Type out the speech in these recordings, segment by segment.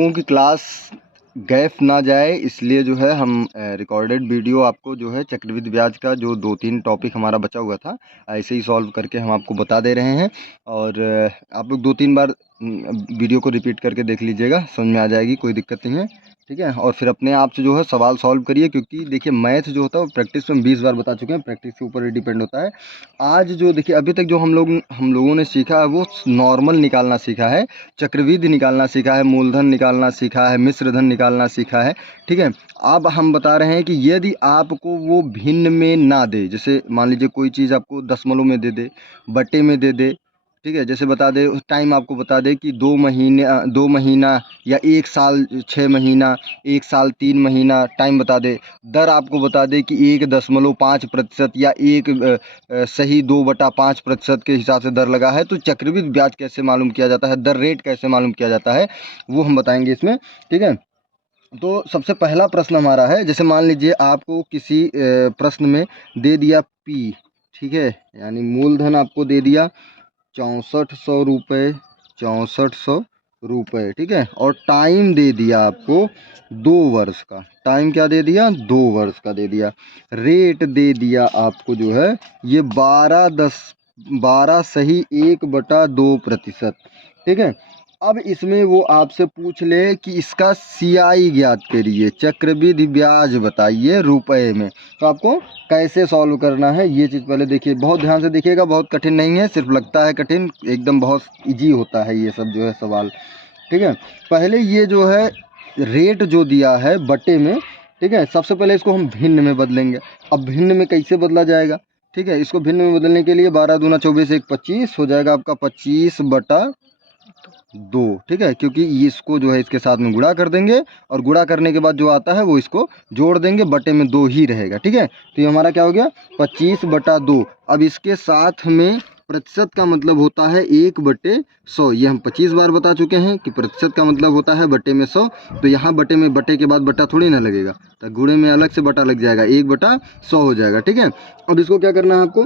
क्योंकि class gap ना जाए इसलिए जो है हम रिकॉर्डेड वीडियो आपको जो है चक्रवृद्धि ब्याज का जो 2-3 टॉपिक हमारा बचा हुआ था ऐसे ही सॉल्व करके हम आपको बता दे रहे हैं। और आप लोग 2-3 बार वीडियो को रिपीट करके देख लीजिएगा, समझ में आ जाएगी, कोई दिक्कत नहीं है, ठीक है। और फिर अपने आप से जो है सवाल सॉल्व करिए, क्योंकि देखिए मैथ जो होता है वो प्रैक्टिस में हम 20 बार बता चुके हैं, प्रैक्टिस के ऊपर ही डिपेंड होता है। आज जो देखिए अभी तक जो हम लोगों ने सीखा है वो नॉर्मल निकालना सीखा है, चक्रवृद्धि निकालना सीखा है, मूलधन निकालना सीखा है, मिश्रधन निकालना सीखा है, ठीक है। अब हम बता रहे हैं कि यदि आपको वो भिन्न में ना दे, जैसे मान लीजिए कोई चीज़ आपको दशमलव में दे दे, बटे में दे दे, ठीक है, जैसे बता दे टाइम आपको बता दे कि 2 महीना या 1 साल 6 महीना, 1 साल 3 महीना टाइम बता दे, दर आपको बता दे कि 1.5% या सही 2/5% के हिसाब से दर लगा है, तो चक्रवृद्धि ब्याज कैसे मालूम किया जाता है, दर रेट कैसे मालूम किया जाता है, वो हम बताएंगे इसमें, ठीक है। तो सबसे पहला प्रश्न हमारा है, जैसे मान लीजिए आपको किसी प्रश्न में दे दिया P, ठीक है, यानी मूलधन आपको दे दिया 6400 रुपये, 6400 रुपये, ठीक है, और टाइम दे दिया आपको 2 वर्ष का, टाइम क्या दे दिया, 2 वर्ष का दे दिया, रेट दे दिया आपको जो है ये 12 सही 1/2%, ठीक है। अब इसमें वो आपसे पूछ ले कि इसका CI ज्ञात करिए, चक्रवृद्धि ब्याज बताइए रुपए में, तो आपको कैसे सॉल्व करना है ये चीज़ पहले देखिए, बहुत ध्यान से देखिएगा, बहुत कठिन नहीं है, सिर्फ लगता है कठिन, एकदम बहुत इजी होता है ये सब जो है सवाल, ठीक है। पहले ये जो है रेट जो दिया है बटे में, ठीक है, सबसे पहले इसको हम भिन्न में बदलेंगे। अब भिन्न में कैसे बदला जाएगा, ठीक है, इसको भिन्न में बदलने के लिए 12 दूना 24 1 25 हो जाएगा आपका 25/2, ठीक है, क्योंकि इसको जो है इसके साथ में गुणा कर देंगे और गुणा करने के बाद जो आता है वो इसको जोड़ देंगे, बटे में 2 ही रहेगा, ठीक है। तो ये हमारा क्या हो गया 25/2। अब इसके साथ में प्रतिशत का मतलब होता है 1/100, ये हम 25 बार बता चुके हैं कि प्रतिशत का मतलब होता है बटे में 100, तो यहाँ बटे में बटे के बाद बटा थोड़ी ना लगेगा, तो गुणे में अलग से बटा लग जाएगा, 1/100 हो जाएगा, ठीक है। अब इसको क्या करना है आपको,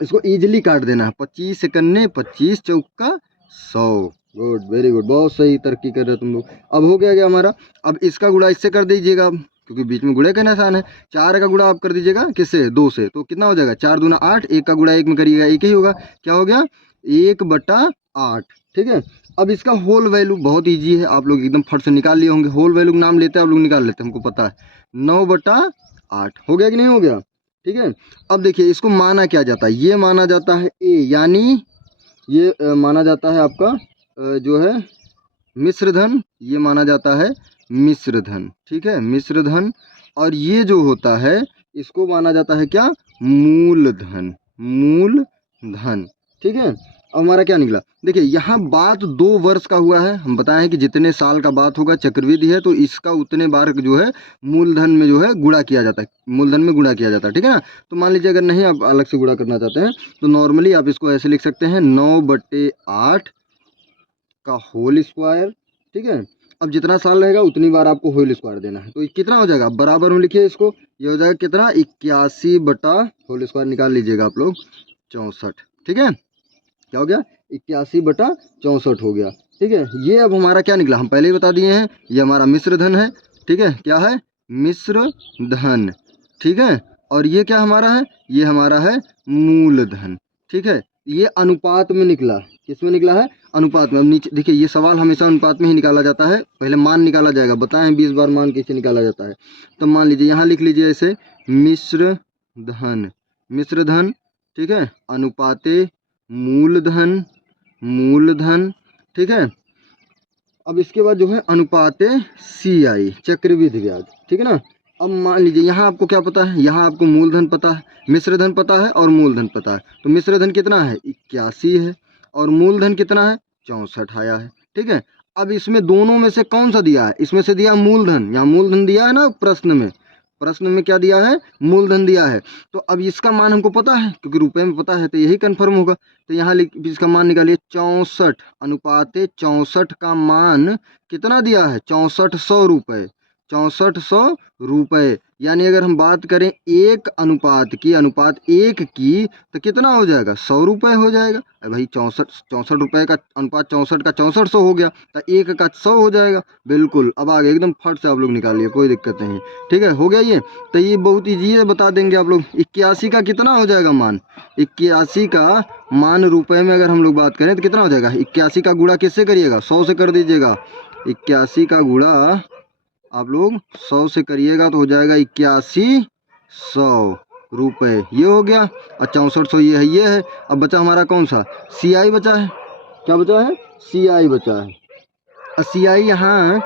इसको ईजिली काट देना है, 25 सेकंड 25 चौका 100, गुड, वेरी गुड, बहुत सही तरक्की कर रहे हो तुम लोग। अब हो गया हमारा, अब इसका गुणा इससे कर दीजिएगा, क्योंकि बीच में गुणे का निशान है, 4 का गुणा आप कर दीजिएगा किससे, 2 से, तो कितना हो जाएगा 4 दूना 8, 1 का गुणा 1 में करिएगा 1 ही होगा, क्या हो गया 1/8, ठीक है। अब इसका होल वैल्यू बहुत ईजी है, आप लोग एकदम फट से निकाल लिए होंगे, होल वैल्यू नाम लेते हैं आप लोग, निकाल लेते हैं, हमको पता है 9/8 हो गया कि नहीं हो गया, ठीक है। अब देखिए इसको माना क्या जाता है, ये माना जाता है A, यानी ये माना जाता है आपका जो है मिश्रधन, ये माना जाता है मिश्रधन, ठीक है, मिश्रधन। और ये जो होता है इसको माना जाता है क्या, मूलधन, मूलधन, ठीक है। अब हमारा क्या निकला, देखिए यहाँ बात 2 वर्ष का हुआ है, हम बताएं कि जितने साल का बात होगा चक्रवृद्धि है तो इसका उतने बार जो है मूलधन में जो है गुणा किया जाता है, मूलधन में गुणा किया जाता है, ठीक है ना। तो मान लीजिए अगर नहीं आप अलग से गुणा करना चाहते हैं तो नॉर्मली आप इसको ऐसे लिख सकते हैं 9/8 का होल स्क्वायर, ठीक है। अब जितना साल रहेगा उतनी बार आपको होल स्क्वायर देना है, तो ये कितना हो जाएगा, बराबर में लिखिए इसको, ये हो जाएगा कितना 81 बटा होल स्क्वायर निकाल लीजिएगा आप लोग 64, ठीक है, क्या हो गया 81/64 हो गया, ठीक है। ये अब हमारा क्या निकला, हम पहले ही बता दिए हैं, ये हमारा मिश्रधन है, ठीक है, क्या है मिश्रधन, ठीक है। और ये क्या हमारा है, ये हमारा है मूलधन, ठीक है। ये अनुपात में निकला, किस में निकला है, अनुपात में। अब नीचे देखिए ये सवाल हमेशा अनुपात में ही निकाला जाता है, पहले मान निकाला जाएगा, बताएं 20 बार मान कैसे निकाला जाता है। तो मान लीजिए यहाँ लिख लीजिए ऐसे मिश्रधन, मिश्रधन, ठीक है, अनुपाते मूलधन, मूलधन, ठीक है। अब इसके बाद जो है अनुपाते CI, चक्रवृद्धि ब्याज, ठीक है ना। अब मान लीजिए यहाँ आपको क्या पता है, यहाँ आपको मूलधन पता है, मिश्रधन पता है और मूलधन पता है, तो मिश्रधन कितना है 81 है और मूलधन कितना है 64 आया है, ठीक है। अब इसमें दोनों में से कौन सा दिया है, इसमें से दिया मूलधन, यहाँ मूलधन दिया है ना प्रश्न में, प्रश्न में क्या दिया है, मूलधन दिया है, तो अब इसका मान हमको पता है क्योंकि रुपए में पता है, तो यही कंफर्म होगा, तो यहाँ इसका मान निकालिए 64 अनुपाते 64 का मान कितना दिया है 6400 रुपये, ₹6400। यानी अगर हम बात करें एक अनुपात की, अनुपात 1 की, तो कितना हो जाएगा? ₹100 हो जाएगा। अरे भाई 64 रुपये का अनुपात 64 का 6400 हो गया, तो 1 का 100 हो जाएगा। बिल्कुल, अब आगे एकदम फट से आप लोग निकालिए, कोई दिक्कत नहीं। ठीक है, हो गया ये। तो ये बहुत ईजी है, बता देंगे आप लोग। 81 का कितना हो जाएगा मान? 81 का मान रुपए में अगर हम लोग बात करें तो कितना हो जाएगा? 81 का गुणा किससे करिएगा? 100 से कर दीजिएगा। 81 का गुणा आप लोग 100 से करिएगा तो हो जाएगा 8100 रुपये। ये हो गया। और 6400 ये है। अब बचा हमारा कौन सा? CI बचा है। क्या बचा है? CI बचा है। और CI यहाँ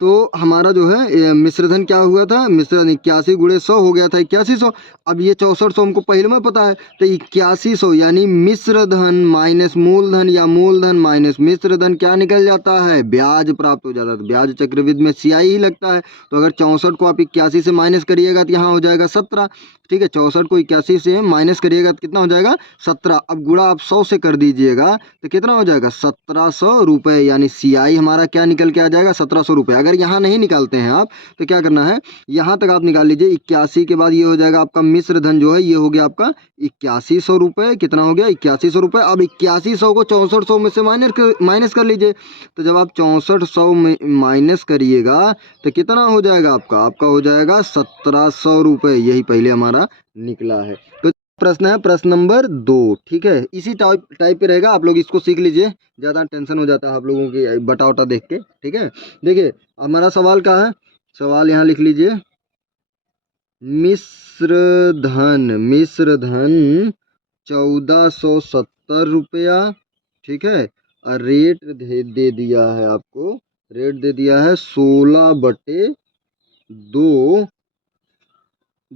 तो हमारा जो है मिश्रधन क्या हुआ था? मिश्रधन 81 गुणे 100 हो गया था 8100। अब ये 6400 हमको पहले में पता है, तो 8100 यानी मिश्रधन माइनस मूलधन या मूलधन माइनस मिश्रधन क्या निकल जाता है? ब्याज प्राप्त हो जाता है। तो ब्याज चक्रवृद्धि में CI ही लगता है। तो अगर 64 को आप 81 से माइनस करिएगा तो यहाँ हो जाएगा 17। ठीक है, 64 को 81 से माइनस करिएगा तो कितना हो जाएगा? 17। अब गुणा आप 100 से कर दीजिएगा तो कितना हो जाएगा? 1700 रुपये। यानी CI हमारा क्या निकल के आ जाएगा? 1700 रुपये। अगर यहाँ नहीं निकालते हैं आप तो क्या करना है, यहाँ तक आप निकाल लीजिए। 81 के बाद ये हो जाएगा आपका मिश्र धन जो है, ये हो गया आपका 8100 रुपये। कितना हो गया? 8100 रुपये। अब 8100 को 6400 में से माइनस कर लीजिए। तो जब आप 6400 में माइनस करिएगा तो कितना हो जाएगा आपका? आपका हो जाएगा 1700 रुपये। यही पहले हमारा निकला है। तो प्रश्न है प्रश्न नंबर 2। ठीक है, इसी टाइप पे रहेगा, आप लोग इसको सीख लीजिए। ज़्यादा टेंशन हो जाता है आप लोगों की बटा वटा देख के। ठीक है, देखिए हमारा सवाल क्या है? सवाल यहाँ लिख लीजिए। मिश्र धन 1470 रुपया। ठीक है, और रेट दे दिया है आपको, रेट दे दिया है 16/2।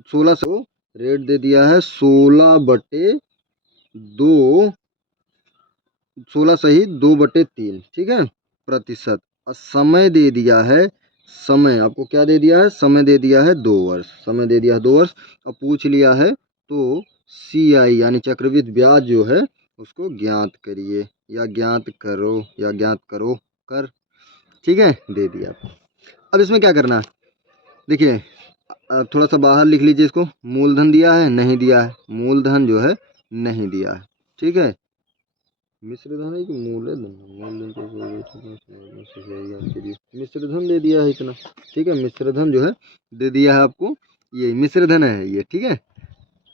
1600 रेट दे दिया है 16/2। 16 सही 2/3। ठीक है, प्रतिशत। और समय दे दिया है, समय आपको क्या दे दिया है? समय दे दिया है 2 वर्ष। समय दे दिया है 2 वर्ष। अब पूछ लिया है तो CI यानी चक्रवृद्धि ब्याज जो है उसको ज्ञात करिए, या ज्ञात करो, या ज्ञात करो कर। ठीक है, दे दिया आपको। अब इसमें क्या करना है? देखिए थोड़ा सा बाहर लिख लीजिए इसको। मूलधन दिया है? नहीं दिया है। मूलधन जो है नहीं दिया है। ठीक है, मिश्रधन है कि मूलधन? मिश्रधन दे दिया है इतना। ठीक है, मिश्रधन जो है दे दिया है आपको, ये मिश्रधन है ये। ठीक है,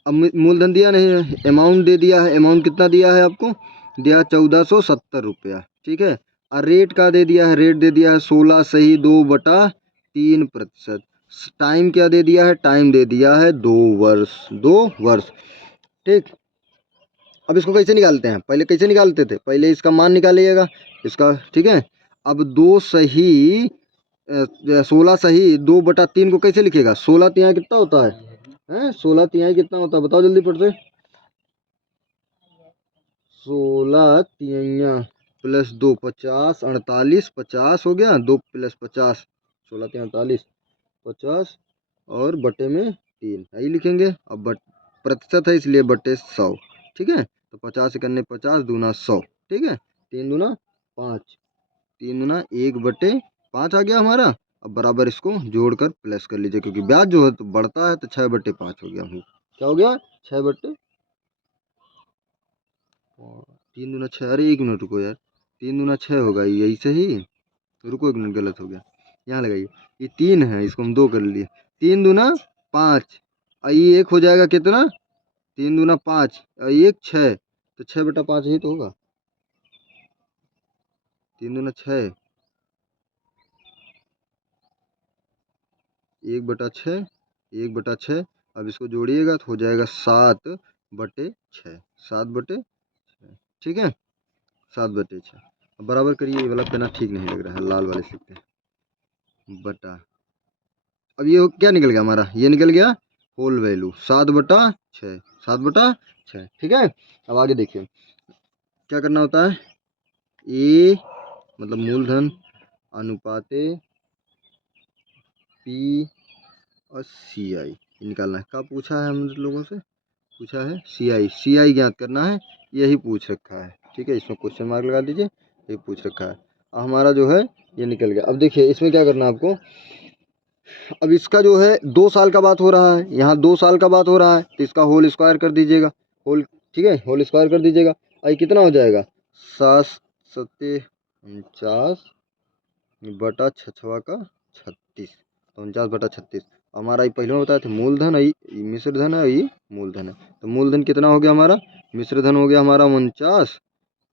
अब मूलधन दिया नहीं है। अमाउंट दे दिया है। अमाउंट कितना दिया है आपको? दिया 1470 रुपया। ठीक है, और रेट का दे दिया है, रेट दे दिया है 16 सही 2/3%। टाइम क्या दे दिया है? टाइम दे दिया है 2 वर्ष। 2 वर्ष। ठीक, अब इसको कैसे निकालते हैं? पहले कैसे निकालते थे? पहले इसका मान निकालिएगा इसका। ठीक है, अब 2 सही 16 सही 2/3 को कैसे लिखेगा? 16 तिहाई कितना होता है? 16 तिहाई कितना होता है? बताओ जल्दी फट से। 16 तिहाइयाँ प्लस 2 50 48 50 हो गया। 2 + 50 16 तिहाई 48 50 और बटे में 3 यही लिखेंगे। अब प्रतिशत है इसलिए बटे 100। ठीक है, तो 50 से करने 50 दूना 100। ठीक है, 3 दूना 5, 3 दूना 1/5 आ गया हमारा। अब बराबर इसको जोड़कर प्लस कर लीजिए, क्योंकि ब्याज जो है तो बढ़ता है, तो 6/5 हो गया। क्या हो गया? 6/5। 3 दूना 6। अरे 1 मिनट रुको यार, 3 दूना 6 होगा यही सही। रुको 1 मिनट, गलत हो गया। यहाँ लगाइए, ये 3 है, इसको हम 2 कर लिए। 3 दूना 5 और ये 1 हो जाएगा कितना? 3 दूना 5 और 1 6, तो 6/5 ही तो होगा। 3 दूना 6, 1/6, 1/6। अब इसको जोड़िएगा तो हो जाएगा 7/6। 7/6। ठीक है, 7/6। अब बराबर करिए। ये वाला पेना ठीक नहीं लग रहा है, लाल वाले सीखते हैं बटा। अब ये क्या निकल गया हमारा? ये निकल गया होल वैल्यू 7/6। 7/6। ठीक है, अब आगे देखिए क्या करना होता है। ए मतलब मूलधन अनुपाते P और CI निकालना है। क्या पूछा है हम लोगों से? पूछा है CI ज्ञात करना है, यही पूछ रखा है। ठीक है, इसमें क्वेश्चन मार्क लगा दीजिए, ये पूछ रखा है। अब हमारा जो है ये निकल गया। अब देखिए इसमें क्या करना है आपको। अब इसका जो है 2 साल का बात हो रहा है, यहाँ 2 साल का बात हो रहा है, तो इसका होल स्क्वायर कर दीजिएगा, होल, ठीक है, होल स्क्वायर कर दीजिएगा। और कितना हो जाएगा 7×49 बटा 6×6 का 36, तो 49/36। हमारा ये पहले में बताया था मूलधन है, ये मिश्र धन है, ये मूलधन है। तो मूलधन कितना हो गया हमारा, मिश्र धन हो गया हमारा 49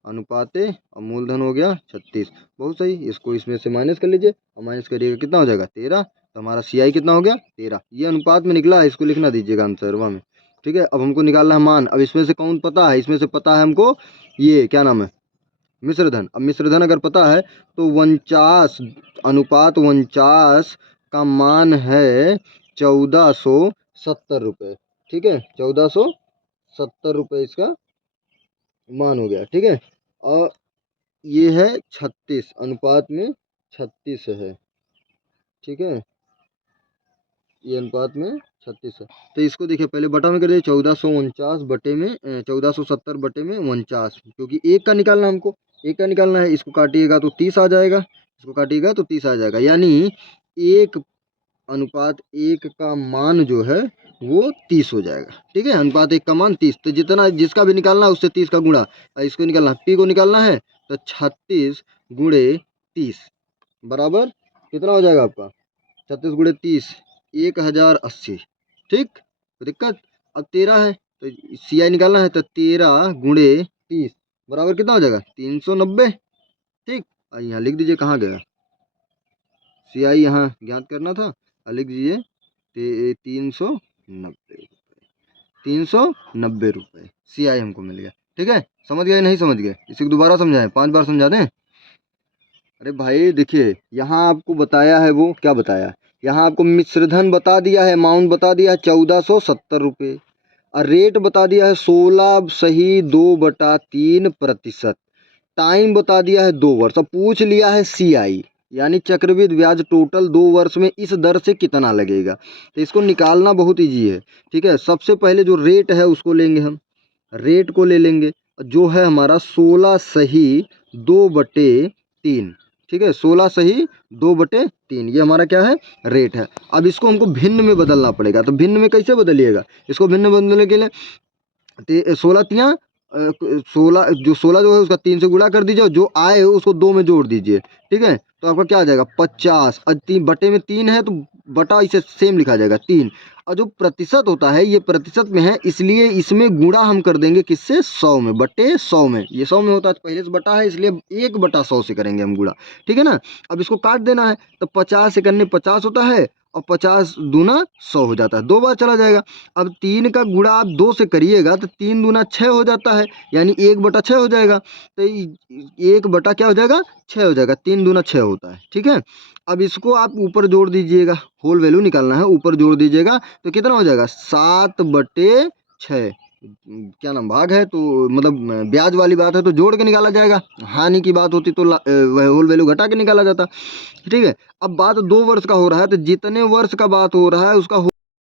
अनुपाते और मूलधन हो गया 36। बहुत सही, इसको इसमें से माइनस कर लीजिए और माइनस करिएगा कितना हो जाएगा 13। तो हमारा CI कितना हो गया 13। ये अनुपात में निकला है, इसको लिखना दीजिएगा आंसरवा में, ठीक है। अब हमको निकालना है मान। अब इसमें से कौन पता है, इसमें से पता है हमको ये क्या नाम है मिश्रधन। अब मिश्रधन अगर पता है तो 49 अनुपात 49 का मान है 1470 रुपये, ठीक है, 1470 रुपये इसका मान हो गया, ठीक है। और ये है 36 अनुपात में 36 है, ठीक है, ये अनुपात में 36 है। तो इसको देखिए पहले बटा में कर दीजिए 1449 बटे में 1470 बटे में 49, क्योंकि एक का निकालना हमको, एक का निकालना है। इसको काटिएगा तो 30 आ जाएगा, इसको काटिएगा तो 30 आ जाएगा, यानी 1:1 का मान जो है वो 30 हो जाएगा, ठीक है। अनुपात 1 का मान 30। तो जितना जिसका भी निकालना है उससे 30 का गुणा, इसको निकालना है, P को निकालना है, तो 36 गुणे 30 बराबर कितना हो जाएगा आपका 36 गुणे 30 1080, ठीक। तो दिक्कत अब 13 है, तो CI निकालना है, तो 13 गुणे 30 बराबर कितना हो जाएगा 390, ठीक। और यहाँ लिख दीजिए कहाँ गया CI, यहाँ ज्ञात करना था, लिख दीजिए 390 रुपये CI हमको मिल गया, ठीक है। समझ गए नहीं समझ गए, इसी को दोबारा समझाएं, 5 बार समझा दें। अरे भाई देखिए यहाँ आपको बताया है, वो क्या बताया, यहाँ आपको मिश्रधन बता दिया है, अमाउंट बता दिया है 1470 रुपये, और रेट बता दिया है 16/3%, टाइम बता दिया है 2 वर्ष। अब पूछ लिया है CI यानी चक्रवृद्धि ब्याज टोटल 2 वर्ष में इस दर से कितना लगेगा। तो इसको निकालना बहुत ईजी है, ठीक है। सबसे पहले जो रेट है उसको लेंगे हम, रेट को ले लेंगे, जो है हमारा 16/2/3, ठीक है, 16/2/3, ये हमारा क्या है रेट है। अब इसको हमको भिन्न में बदलना पड़ेगा, तो भिन्न में कैसे बदलिएगा, इसको भिन्न में बदलने के लिए 16 जो 16 जो है उसका 3 से गुणा कर दीजिए, और जो आए उसको 2 में जोड़ दीजिए, ठीक है। तो आपका क्या आ जाएगा 50, और 3 बटे में 3 है तो बटा इसे सेम लिखा जाएगा 3। और जो प्रतिशत होता है ये प्रतिशत में है, इसलिए इसमें गुणा हम कर देंगे किससे 100 में, बटे 100 में, ये 100 में होता है तो पहले से बटा है इसलिए 1/100 से करेंगे हम गुणा, ठीक है ना। अब इसको काट देना है, तो 50 से करने 50 होता है, और 50 दूना 100 हो जाता है, 2 बार चला जाएगा। अब 3 का गुणा आप 2 से करिएगा तो 3 दूना 6 हो जाता है, यानी 1/6 हो जाएगा। तो 1 बटा क्या हो जाएगा 6 हो जाएगा, 3 दूना 6 होता है, ठीक है। अब इसको आप ऊपर जोड़ दीजिएगा, होल वैल्यू निकालना है, ऊपर जोड़ दीजिएगा तो कितना हो जाएगा 7/6, क्या नाम भाग है तो मतलब ब्याज वाली बात है तो जोड़ के निकाला जाएगा, हानि की बात होती तो होल वैल्यू घटा के निकाला जाता, ठीक है। अब बात 2 वर्ष का हो रहा है, तो जितने वर्ष का बात हो रहा है उसका